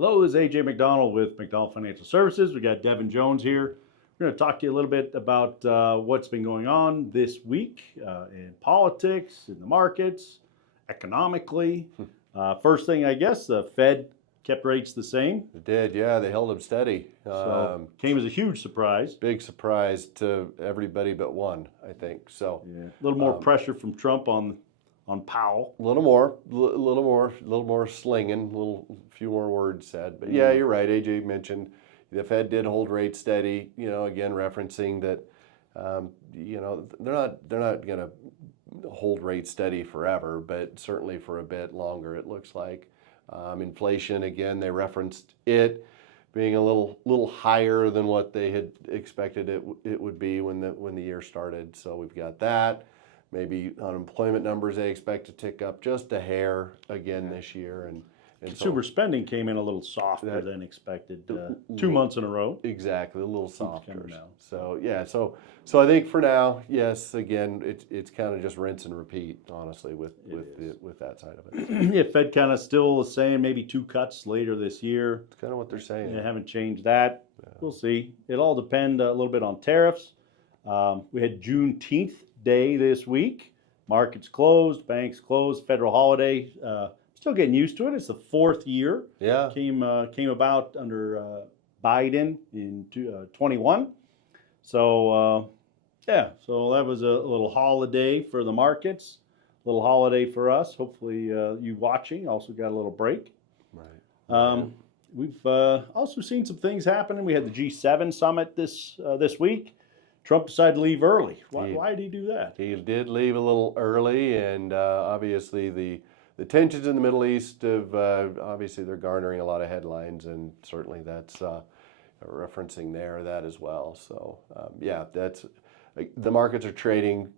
Hello, this is AJ Macdonald with Macdonald Financial Services. We got Devin Jones here. We're going to talk to you a little bit about what's been going on this week in politics, in the markets, economically. First thing, I guess, the Fed kept rates the same. It did, yeah. They held them steady. So came as a huge surprise. Big surprise to everybody but one, I think. So yeah. A little more pressure from Trump on Powell. A little more slinging, a few more words said. But yeah, you're right. AJ mentioned the Fed did hold rates steady. Again referencing that, they're not going to hold rates steady forever, but certainly for a bit longer. It looks like inflation again. They referenced it being a little higher than what they had expected it would be when the year started. So we've got that. Maybe unemployment numbers they expect to tick up just a hair again this year, and consumer spending came in a little softer than expected. 2 months in a row. Exactly, a little softer. So yeah, so I think for now, yes, again, it's kind of just rinse and repeat, honestly, with that side of it. Yeah, Fed kind of still saying maybe 2 cuts later this year. It's kind of what they're saying. They haven't changed that. Yeah. We'll see. It'll all depend a little bit on tariffs. We had Juneteenth day this week. Markets closed, banks closed, federal holiday. Still getting used to it. It's the 4th year. Yeah. Came about under Biden in 21. So so that was a little holiday for the markets, a little holiday for us. Hopefully you watching also got a little break. Right. We've also seen some things happening. We had the G7 summit this week. Trump decided to leave early. Why did he do that? He did leave a little early, and obviously the tensions in the Middle East have obviously they're garnering a lot of headlines, and certainly that's referencing that as well. So that's the markets are trading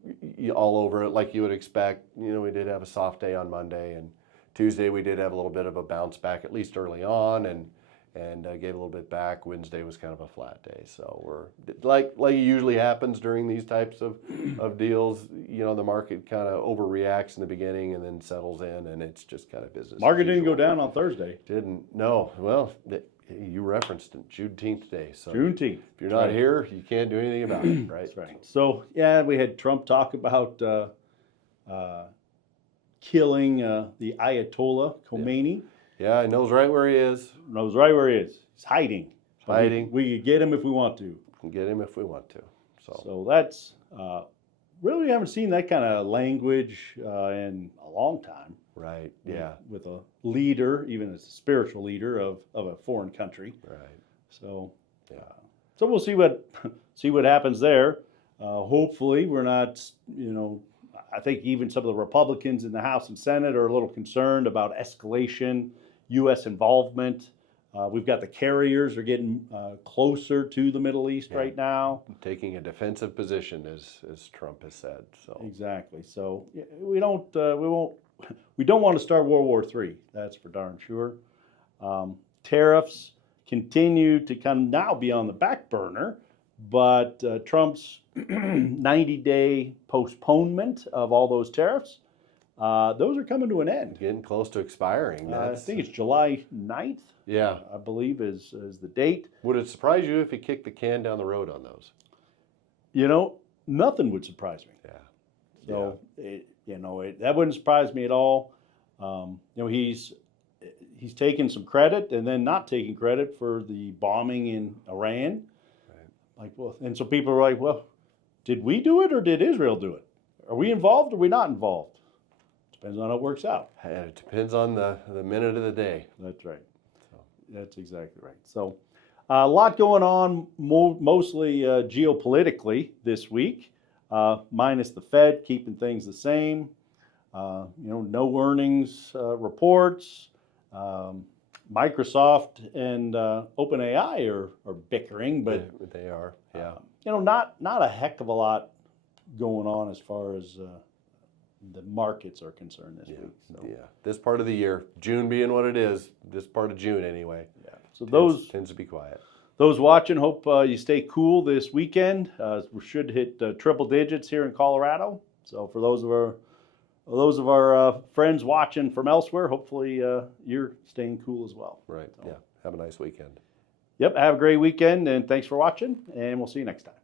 all over it like you would expect. We did have a soft day on Monday, and Tuesday we did have a little bit of a bounce back, at least early on, and gave a little bit back. Wednesday was kind of a flat day. So we're like usually happens during these types of deals. The market kind of overreacts in the beginning and then settles in, and it's just kind of business. Market didn't go down on Thursday. Didn't. No. Well, you referenced it, Juneteenth day. So Juneteenth. If you're not here, you can't do anything about it, right? That's right. So yeah, we had Trump talk about killing the Ayatollah Khomeini. Yeah, he knows right where he is. Knows right where he is. He's hiding. So hiding. We could get him if we want to. We can get him if we want to. So that's really, we haven't seen that kind of language in a long time. Right. Yeah. With a leader, even as a spiritual leader of a foreign country. Right. So so we'll see what happens there. Hopefully, we're not. I think even some of the Republicans in the House and Senate are a little concerned about escalation, U.S. involvement. We've got the carriers are getting closer to the Middle East right now. Taking a defensive position, as Trump has said. So exactly. So we don't want to start World War III. That's for darn sure. Tariffs continue to kind of now be on the back burner, but Trump's 90-day postponement of all those tariffs, those are coming to an end. Getting close to expiring. I think it's July 9th. Yeah. I believe is the date. Would it surprise you if he kicked the can down the road on those? Nothing would surprise me. Yeah. So, that wouldn't surprise me at all. He's taken some credit and then not taking credit for the bombing in Iran. Right. And so people are like, well, did we do it or did Israel do it? Are we involved or are we not involved? Depends on how it works out. And it depends on the minute of the day. That's right. That's exactly right. So a lot going on, mostly geopolitically this week, minus the Fed keeping things the same. No earnings reports. Microsoft and OpenAI are bickering, but they are. Yeah. Not a heck of a lot going on as far as the markets are concerned this week. So. Yeah, this part of the year, June being what it is, this part of June anyway. Yeah. So tends to be quiet. Those watching, hope you stay cool this weekend. We should hit triple digits here in Colorado. So for those of our those of our friends watching from elsewhere, hopefully you're staying cool as well. Right. Yeah. Have a nice weekend. Yep. Have a great weekend, and thanks for watching, and we'll see you next time.